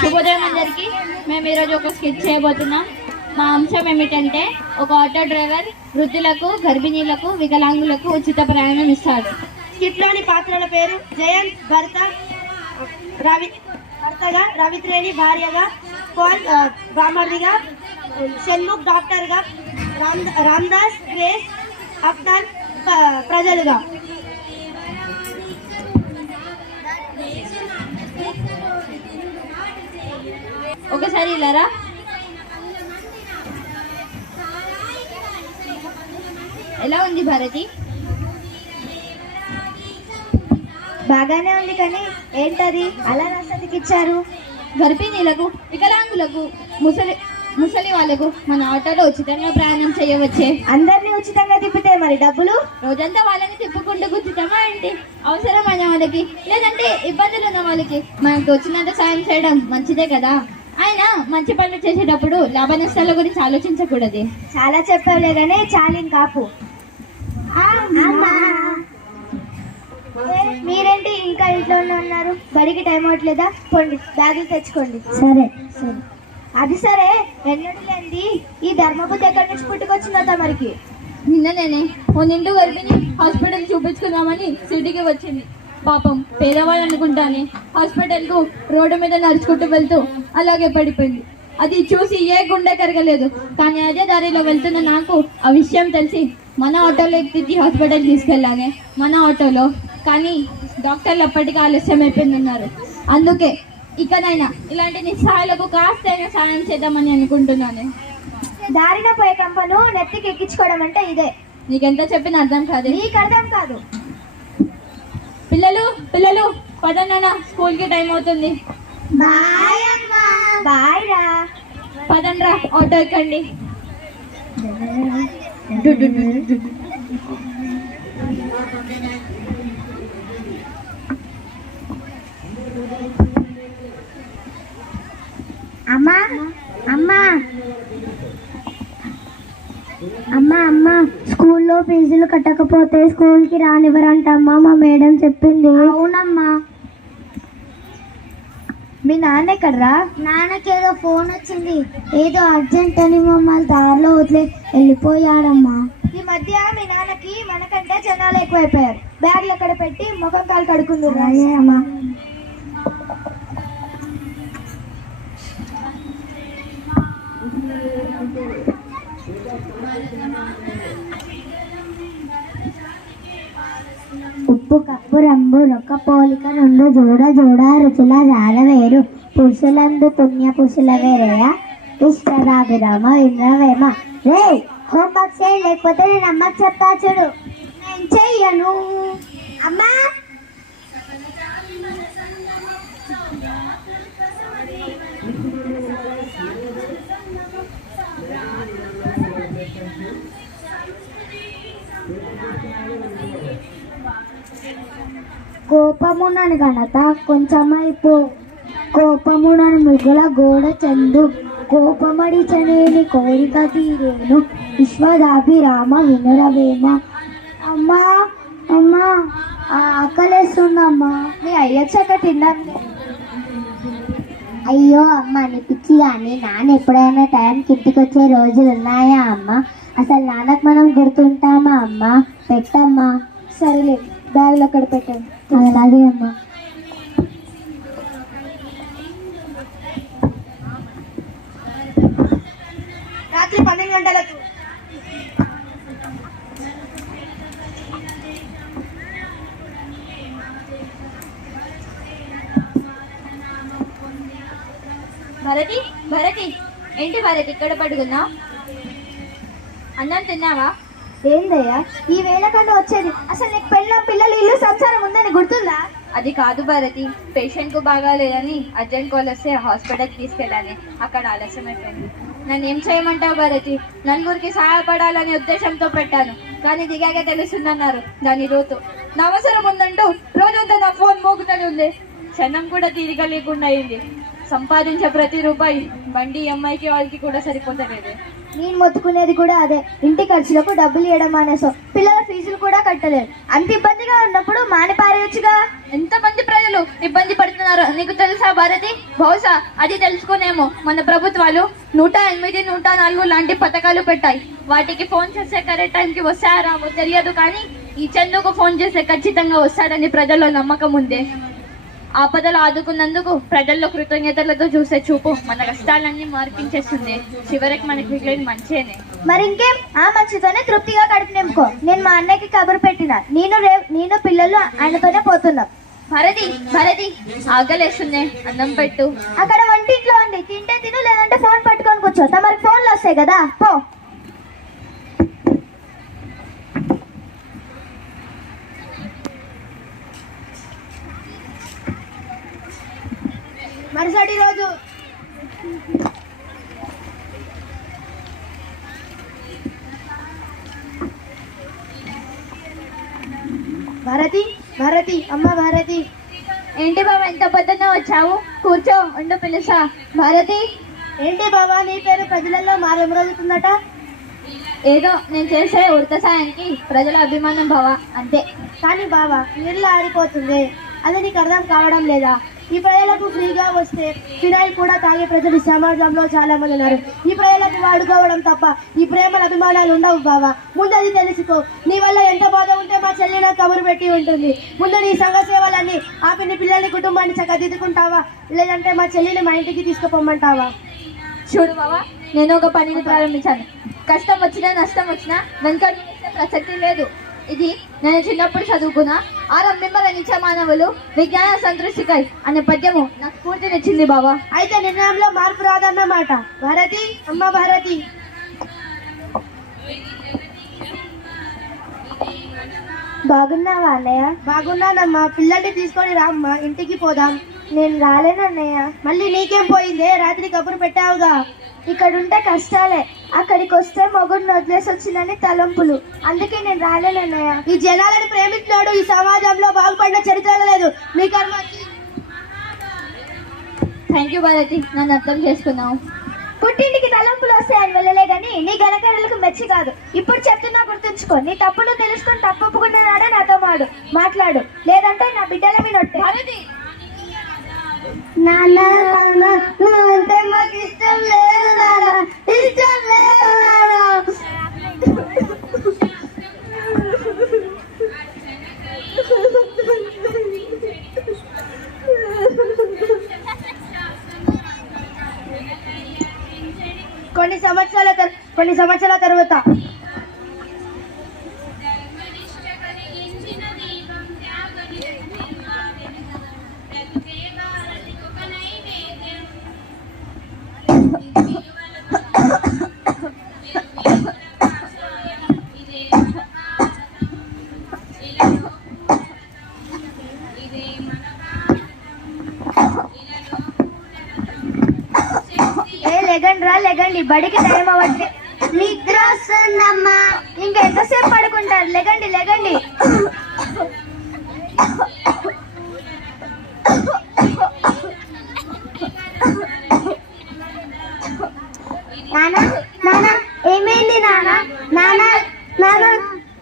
శుభోదయం అందరికి. మేము ఈరోజు ఒక స్కెచ్ చేయబోతున్నాం. మా అంశం ఏమిటంటే, ఒక ఆటో డ్రైవర్ వృద్ధులకు, గర్భిణీలకు, వికలాంగులకు ఉచిత ప్రయాణం ఇస్తాడు. స్కిట్లోని పాత్రల పేరు: జయంత్ భర్తగా, రవిత్రేణి భార్యగా, పాల్ బామర్దిగా, షణ్ముఖ్ డాక్టర్గా, రామ్దాస్ గ్రేస్ అఖ్తర్ ప్రజలుగా. ఒకసారి ఇలారా. ఎలా ఉంది భారతి? బాగానే ఉంది, కానీ ఏంటది అలా రాసతికి ఇచ్చారు? గర్భిణీలకు, వికలాంగులకు, ముసలి వాళ్ళకు మన ఆటోలో ఉచితంగా ప్రయాణం చేయవచ్చే. అందరినీ ఉచితంగా తిప్పితే మరి డబ్బులు? రోజంతా వాళ్ళని తిప్పుకుంటూ గుర్తుతామా ఏంటి? అవసరమైన వాళ్ళకి, లేదంటే ఇబ్బందులు ఉన్న వాళ్ళకి మనకు వచ్చినంత సాయం చేయడం మంచిదే కదా. అయినా మంచి పనులు చేసేటప్పుడు లాభ నష్టాల గురించి ఆలోచించకూడదు. చాలా చెప్పావులే కానీ చాలింగ్ కాపు. మీరేంటి ఇంకా ఇంట్లోనే ఉన్నారు? బడికి టైం అవ్వట్లేదా? పోండి, బ్యాగులు తెచ్చుకోండి. సరే. అది సరే, ఎన్నడలేంది ఈ ధర్మబుద్ధి ఎక్కడి నుంచి పుట్టుకొచ్చిందా మరికి? నిన్ననే ఓ నిండు గర్భిణి హాస్పిటల్ చూపించుకుందామని సిటీకి వచ్చింది. పాపం పేదవాళ్ళు అనుకుంటానే హాస్పిటల్కు రోడ్డు మీద నడుచుకుంటూ వెళ్తూ అలాగే పడిపోయింది. అది చూసి ఏ గుండె కరగలేదు. కానీ అదే దారిలో వెళ్తున్న నాకు ఆ విషయం తెలిసి మన ఆటోలో ఎక్కించి హాస్పిటల్ తీసుకెళ్ళానే, మన ఆటోలో. కానీ డాక్టర్లు అప్పటికి ఆలస్యం అయిపోయిందన్నారు. అందుకే ఇకనైనా ఇలాంటి నిస్సహాయాలకు కాస్తైనా సాయం చేద్దామని అనుకుంటున్నాను. దారిన పోయే కంపను నెత్తికి ఎక్కించుకోవడం అంటే ఇదే. నీకెంత చెప్పినా అర్థం కాదు. నీకు అర్థం కాదు. పిల్లలు పదన్నా, స్కూల్కి టైం అవుతుంది. బాయ్ రా. పదండ్రా, ఆటో ఎక్కండి. అమ్మా అమ్మా అమ్మా అమ్మా స్కూల్లో ఫీజులు కట్టకపోతే స్కూల్కి రానివ్వరంటమ్మా, మా మేడం చెప్పింది. అవునమ్మా. మీ నాన్న ఎక్కడరా? నాన్నకి ఏదో ఫోన్ వచ్చింది, ఏదో అర్జెంట్ అని మమ్మల్ని దారిలో వదిలే వెళ్ళిపోయాడమ్మా. ఈ మధ్య మీ నాన్నకి మనకంటే జనాలు ఎక్కువైపోయారు. బ్యాగ్లు ఎక్కడ పెట్టి ముఖం కాలు కడుకుంది. అమ్మా. ఉప్పు కప్పు రంబు రొక్క పోలిక రెండు జోడ రుచుల జాల వేరు పురుషులందు పుణ్య పురుషుల వేరేయ ఇష్టరాభిరామ ఇంద్రవేమ. రే, హోంవర్క్ చేయి, లేకపోతే నేను అమ్మకి చెప్తా చూడు. నేను చెయ్యను. అమ్మా కోపమునను గనక కొంచెమైపో, కోపమునను మిగుల గోడ చెందు, కోపమడి చనేని కోరిక తీరేను విశ్వదాభిరామ వినురవేమ. అమ్మా అమ్మా ఆకలేస్తుందమ్మా. నీ అయ్యొచ్చాక తిన్నాను. అయ్యో అమ్మ, నీ పిచ్చి కానీ నాన్న ఎప్పుడైనా టైంకి ఇంటికి వచ్చే రోజులు ఉన్నాయా అమ్మ? అసలు నాన్నకు మనం గుర్తుంటామా అమ్మ? పెట్టమ్మా. సరేలే, బ్యాగులు అక్కడ పెట్టాను. అలాగే అమ్మా. రాత్రి 12 గంటలకు భరతి ఏంటి భారతి ఇక్కడ పడుకున్నావు? అన్నం తిన్నావా? ఏందయ్యా ఈ వేళ కన్నా వచ్చేది? అసలు నీకు పిల్లలు ఇల్లు సంసారం ఉందని గుర్తుందా? అది కాదు భారతి, పేషెంట్కు బాగాలేదని అర్జెంట్ కాల్ వస్తే హాస్పిటల్కి తీసుకెళ్ళాలి. అక్కడ ఆలస్యం అయిపోయింది. నన్ను ఏం చేయమంటావు భారతి? నలుగురికి సహాయపడాలనే ఉద్దేశంతో పెట్టాను, కానీ దిగాక తెలుస్తుందన్నారు దాని లోతు. నా అవసరం ఉందంటూ రోజంతా నా ఫోన్ మోగుతూనే ఉంది. క్షణం కూడా తీరిక లేకుండా అయింది. సంపాదించే ప్రతి రూపాయి బండి అమ్మాయికి వాళ్ళకి కూడా సరిపోతలేదు. నేను మొత్తుకునేది కూడా అదే. ఇంటి ఖర్చులకు డబ్బులు ఇవ్వడం మానేసావు, పిల్లల ఫీజులు కూడా కట్టలేదు. అంత ఇబ్బందిగా ఉన్నప్పుడు మాని పారేయొచ్చుగా. ఎంతమంది ప్రజలు ఇబ్బంది పడుతున్నారు నీకు తెలుసా భారతి? బహుశా అది తెలుసుకునేమో మన ప్రభుత్వాలు 108, 104 లాంటి పథకాలు పెట్టాయి. వాటికి ఫోన్ చేసే కరెక్ట్ టైంకి వస్తాయో రావో తెలియదు, కానీ ఈ చందుకు ఫోన్ చేస్తే ఖచ్చితంగా వస్తాడని ప్రజల్లో నమ్మకం ఉంది. ఆపదలు ఆదుకున్నందుకు ప్రజల్లో కృతజ్ఞతలతో చూసే చూపు మన కష్టాలన్నీ మార్పించేస్తుంది. చివరికి మనకి మిగిలిన మంచేనే. మరి ఇంకేం, ఆ మంచితోనే తృప్తిగా కడుపు నింపుకో. నేను మా అన్నయ్యకి కబురు పెట్టిన, నేను పిల్లలు ఆయనతోనే పోతున్నాం. భారతి భారతి ఆకలేస్తుంది, అన్నం పెట్టు. అక్కడ వంటింట్లో ఉంది, తింటే తిను, లేదంటే ఫోన్ పట్టుకొని కూర్చో. తమరికి ఫోన్లు వస్తాయి కదా, పో. మరుసటి రోజు భారతి, భారతి, అమ్మ భారతి. ఏంటి బాబా ఎంత పొద్దున్న వచ్చావు? కూర్చో, ఉండు పిలుసా. భారతి, ఏంటి బాబా నీ పేరు ప్రజలలో మారెమరుగుతుందట? ఏదో నేను చేసే ఉడత సాయానికి ప్రజల అభిమానం బావా, అంతే. కానీ బాబా నీళ్ళు ఆరిపోతుంది, అది నీకు అర్థం కావడం లేదా? ఈ ప్రజలకు ఫ్రీగా వస్తే ఫినాయిల్ కూడా తాగే ప్రజలు సమాజంలో చాలా మంది ఉన్నారు. ఈ ప్రజలకు వాడుకోవడం తప్ప ఈ ప్రేమల అభిమానాలు ఉండవు బావా. ముందు అది తెలుసుకో. నీ వల్ల ఎంత బాధ ఉంటే మా చెల్లి నాకు కబురు పెట్టి ఉంటుంది. ముందు నీ సంఘ సేవలన్నీ ఆపి నీ పిల్లల్ని కుటుంబాన్ని చక్కదిద్దుకుంటావా, లేదంటే మా చెల్లిని మా ఇంటికి తీసుకుపోమ్మంటావా? చూడు బావా, నేను ఒక పనిని ప్రారంభించాను. కష్టం వచ్చినా నష్టం వచ్చినా వెనుకడు వేసే ప్రసక్తి లేదు. ఇది నేను చిన్నప్పుడు చదువుకున్న ఆరంభింపల నిత్య మానవులు విజ్ఞాన సంతృష్టికై అనే పద్యము నాకు స్ఫూర్తినిచ్చింది బావా. అయితే నిర్ణయంలో మార్పు రాదన్నమాట. భారతి, అమ్మ భారతి. బాగున్నావా అన్నయ్య? బాగున్నానమ్మా. పిల్లల్ని తీసుకొని రామ్మా, ఇంటికి పోదాం. నేను రాలేనన్నయ్య. మళ్ళీ నీకేం పోయిందే? రాత్రి కబురు పెట్టావుగా. ఇక్కడుంటే కష్టాలే, అక్కడికి వస్తే మొగుడిని వదిలేసి వచ్చిందని తలంపులు, అందుకే నేను రాలేనన్నయ్య. ఈ జనాలను ప్రేమించినాడు ఈ సమాజంలో బాగుపడిన చరిత్ర లేదు. మీ కర్మ. థ్యాంక్ యూ భారతి, నన్ను అర్థం చేసుకున్నావు. పుట్టింటికి తలంపులు వస్తాయని వెళ్ళలే గాని నీ గణకరలకు మెచ్చి కాదు. ఇప్పుడు చెప్తున్నా గుర్తుంచుకో. నీ తప్పును తెలుసుకొని తప్పుకున్నాడే నాతో మాట్లాడు, లేదంటే నా బిడ్డల మీద భారతి, నాన్న నువ్వంటే మాకు ఇష్టం లేదు నాన్న, ఇష్టం లేదు నాన్న. కొన్ని సంవత్సరాల తర్వాత లెగండి, బడికి టైం అవ్వట్లే. నిద్ర వస్తుందమ్మా. ఇంకెంతసేపు పడుకుంటారు? లెగండి లెగండి. నానా నానా ఏమైంది నానా? నానా నానా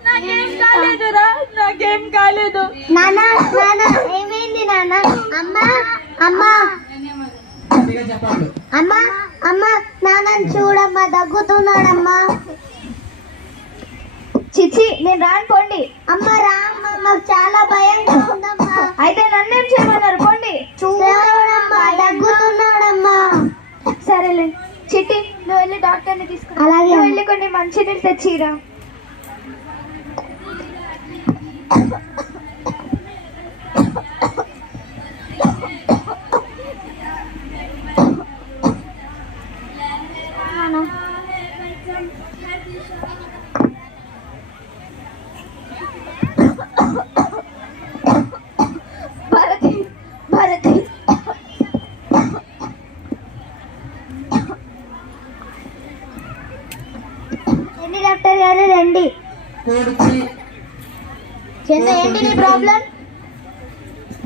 నాకేం కాలేదురా, నాకేం కాలేదు. నానా నానా ఏమైంది నానా? అమ్మా అమ్మా అమ్మా అమ్మా నాన్నని చూడమ్మా, దగ్గుతున్నాడమ్మా. చిచ్చి నేను రాను, పోండి. అమ్మ రామ్మా, మాకు చాలా భయంగా ఉందమ్మా. అయితే నన్నేం చేయమన్నారు? పోండి. చూడమ్మా, దగ్గుతున్నాడమ్మా. సరేలే చిట్టి, నువ్వు వెళ్ళి డాక్టర్ని తీసుకుని అలాగే వెళ్ళి కొన్ని మంచినీళ్ళు తెచ్చిరా. భారతి భారతి, రండి డాక్టర్ గారు రండి. చిన్న ఏంటి నీ ప్రాబ్లం?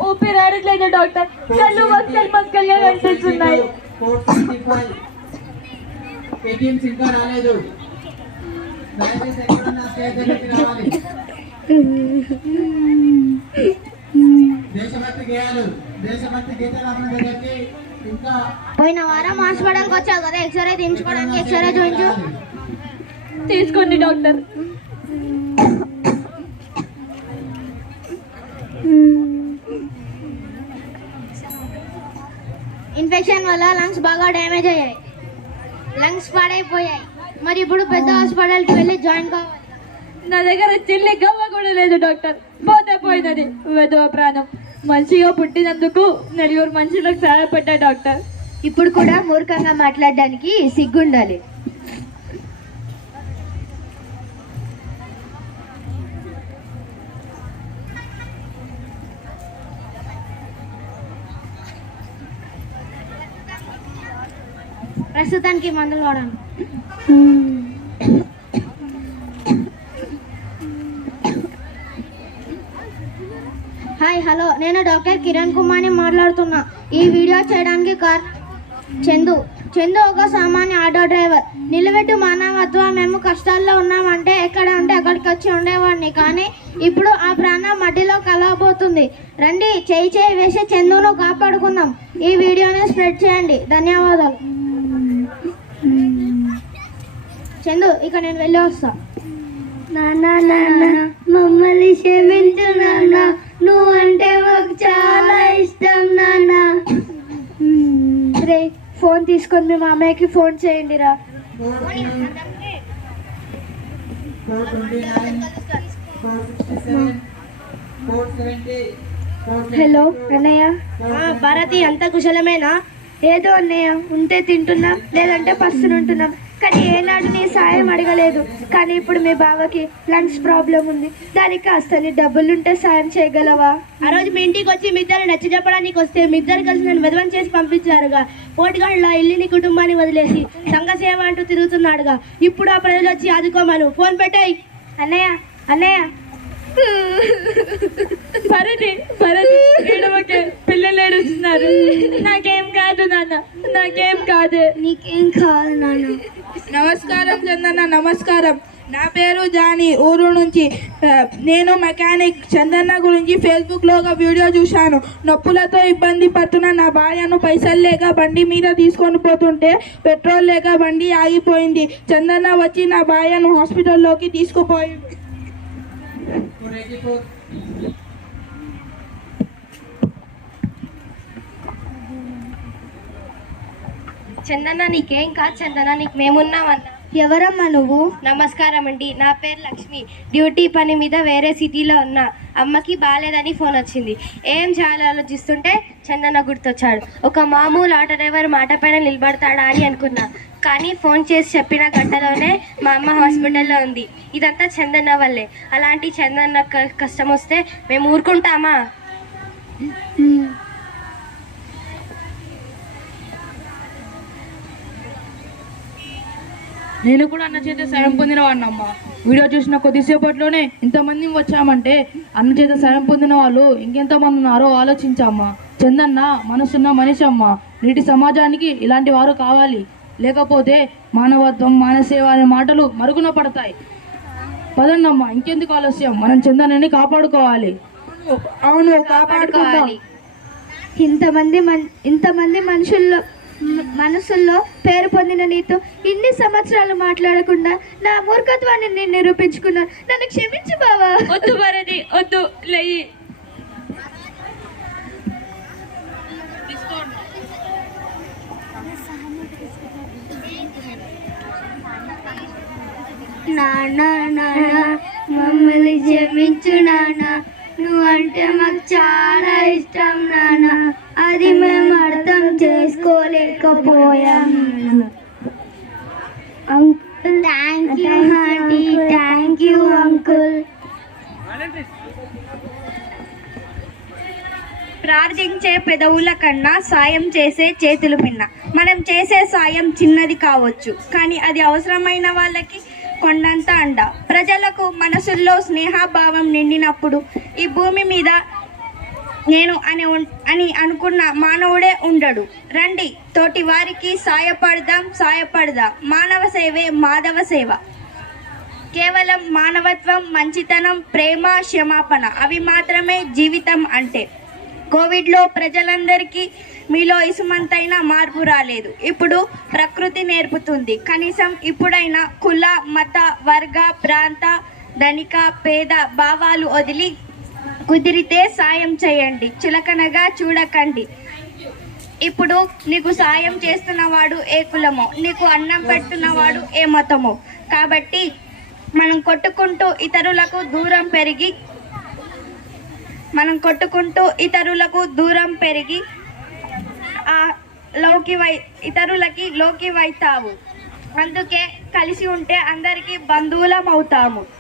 ఊపిరాడట్లేదు డాక్టర్, కళ్ళు మస్కల్ మస్కల్గా కనిపిస్తున్నాయి. పేటీఎంస్ ఇంకా రాలేదు. దయచేసి ఎక్కడున్నా స్టేజ్ దగ్గరికి రావాలి. దేశభక్తి గేయాలు, దేశభక్తి గీతారామణ దగ్గరికి ఇంకా పోయిన వారం హాస్పిటల్కి వచ్చావు కదా, ఎక్స్రే తీయించుకోవడానికి ఎక్స్రే చూపించు. తీసుకోండి డాక్టర్. ఇన్ఫెక్షన్ వల్ల లంగ్స్ బాగా డ్యామేజ్ అయ్యాయి, లంగ్స్ పాడైపోయాయి. మరి ఇప్పుడు పెద్ద హాస్పిటల్కి వెళ్ళి జాయిన్ కావాలి. నా దగ్గర చిల్లి గవ్వ కూడా లేదు డాక్టర్. పోతే పోయినది వెధవ ప్రాణం. మంచిగా పుట్టినందుకు నలుగురు మనుషులకు సహాయపడ్డా డాక్టర్. ఇప్పుడు కూడా మూర్ఖంగా మాట్లాడడానికి సిగ్గుండాలి. ప్రస్తుతానికి మందులు వాడాను. హాయ్, హలో, నేను డాక్టర్ కిరణ్ కుమార్ని మాట్లాడుతున్నా. ఈ వీడియో చేయడానికి చందు ఒక సామాన్య ఆటో డ్రైవర్. నిలబెట్టు మానవత్వం. మేము కష్టాల్లో ఉన్నామంటే ఎక్కడ ఉంటే అక్కడికి వచ్చి ఉండేవాడిని, కానీ ఇప్పుడు ఆ ప్రాణం మట్టిలో కలవబోతుంది. రండి, చేయి వేసి చందును కాపాడుకుందాం. ఈ వీడియోని స్ప్రెడ్ చేయండి. ధన్యవాదాలు. చందు, ఇక నేను వెళ్ళి వస్తా. నాన్న, మమ్మల్ని క్షమించు నాన్న. నువ్వంటే మాకు చాలా ఇష్టం నాన్న. రే, ఫోన్ తీసుకొని మీ మామయ్యకి ఫోన్ చేయండి రా. హలో అన్నయ్య. భారతి, అంత కుశలమేనా? ఏదో అన్నయ్య, ఉంటే తింటున్నా, లేదంటే పస్తునుంటున్నాం. కానీ ఏనాడు నీ సాయం అడగలేదు. కానీ ఇప్పుడు మీ బావకి లంగ్స్ ప్రాబ్లం ఉంది. దానికి కాస్త నీ డబ్బులుంటే సాయం చేయగలవా? ఆ రోజు మీ ఇంటికి వచ్చి మీ ఇద్దరు నచ్చ చెప్పడానికి వస్తే మీ ఇద్దరు కలిసి నన్ను విధవం చేసి పంపించారుగా. పోటుగాళ్ళ ఇల్లుని కుటుంబాన్ని వదిలేసి సంఘ సేవ అంటూ తిరుగుతున్నాడుగా. ఇప్పుడు ఆ ప్రజలు వచ్చి ఆదుకోమను. ఫోన్ పెట్టాయి. అన్నయ్య భరతి ఏడవకే, పిల్లలు ఏడుస్తున్నారు. నాకేం కాదు నాన్న, నాకేం కాదు. నీకేం కాదు నాన్న. నమస్కారం చందన్న. నమస్కారం. నా పేరు జానీ, ఊరు నుంచి. నేను మెకానిక్. చందన్న గురించి ఫేస్బుక్లో ఒక వీడియో చూశాను. నొప్పులతో ఇబ్బంది పడుతున్న నా భార్యను పైసలు లేక బండి మీద తీసుకొని పోతుంటే పెట్రోల్ లేక బండి ఆగిపోయింది. చందన్న వచ్చి నా భార్యను హాస్పిటల్లోకి తీసుకుపోయింది. చందన, నీకేం కాదు చందన, నీకు మేమున్నామన్నా. ఎవరమ్మా నువ్వు? నమస్కారం అండి, నా పేరు లక్ష్మి. డ్యూటీ పని మీద వేరే సిటీలో ఉన్నా. అమ్మకి బాగాలేదని ఫోన్ వచ్చింది. ఏం చేయాలో ఆలోచిస్తుంటే చందన గుర్తొచ్చాడు. ఒక మామూలు ఆటో డ్రైవర్ మాట పైన నిలబడతాడా అని అనుకున్నా. కానీ ఫోన్ చేసి చెప్పిన గంటలోనే మా అమ్మ హాస్పిటల్లో ఉంది. ఇదంతా చందన వల్లే. అలాంటి చందన కష్టం వస్తే మేము ఊరుకుంటామా? నేను కూడా అన్న చేత సాయం పొందిన వాడినమ్మా. వీడియో చూసిన కొద్దిసేపట్లోనే ఇంతమంది వచ్చామంటే అన్న చేత సాయం పొందిన వాళ్ళు ఇంకెంతమంది ఉన్నారో ఆలోచించమ్మా. చందన్న మనసున్న మనిషి అమ్మా. నేటి సమాజానికి ఇలాంటి వారు కావాలి. లేకపోతే మానవత్వం, మానసేవ అనే మాటలు మరుగున పడతాయి. పదండమ్మా, ఇంకెందుకు ఆలస్యం, మనం చందనని కాపాడుకోవాలి. అవును, కాపాడుకోవాలి. ఇంతమంది మనసుల్లో పేరు పొందిన నీతో ఇన్ని సంవత్సరాలు మాట్లాడకుండా నా మూర్ఖత్వాన్ని నేను నిరూపించుకున్నా. నన్ను క్షమించు బావా. వద్దు భరతి, వద్దు, లేయి. నాన్న, మమ్మల్ని క్షమించు నాన్న. నువ్వంటే మాకు చాలా ఇష్టం నాన్న. అది మేము అర్థం చేసుకోలేకపోయాం. Uncle, thank you aunty, thank you uncle. ప్రార్థించే పెదవుల కన్నా సాయం చేసే చేతులు మిన్న. మనం చేసే సాయం చిన్నది కావచ్చు, కానీ అది అవసరమైన వాళ్ళకి కొండంత అండ. ప్రజలకు మనసుల్లో స్నేహభావం నిండినప్పుడు ఈ భూమి మీద నేను అని అనుకున్న మానవుడే ఉండడు. రండి తోటి వారికి సాయపడదాం. మానవ సేవే మాధవ సేవ. కేవలం మానవత్వం, మంచితనం, ప్రేమ, క్షమాపణ అవి మాత్రమే జీవితం అంటే. కోవిడ్లో ప్రజలందరికీ మీలో ఇసుమంతైనా మార్పు రాలేదు. ఇప్పుడు ప్రకృతి నేర్పుతుంది. కనీసం ఇప్పుడైనా కుల, మత, వర్గ, ప్రాంత, ధనిక, పేద భావాలు వదిలి కుదిరితే సాయం చేయండి. చులకనగా చూడకండి. ఇప్పుడు నీకు సాయం చేస్తున్నవాడు ఏ కులమో, నీకు అన్నం పెడుతున్నవాడు ఏ మతమో. కాబట్టి మనం కొట్టుకుంటూ ఇతరులకు దూరం పెరిగి ఇతరులకి లోకి వైతావు. అందుకే కలిసి ఉంటే అందరికీ బంధువులం అవుతాము.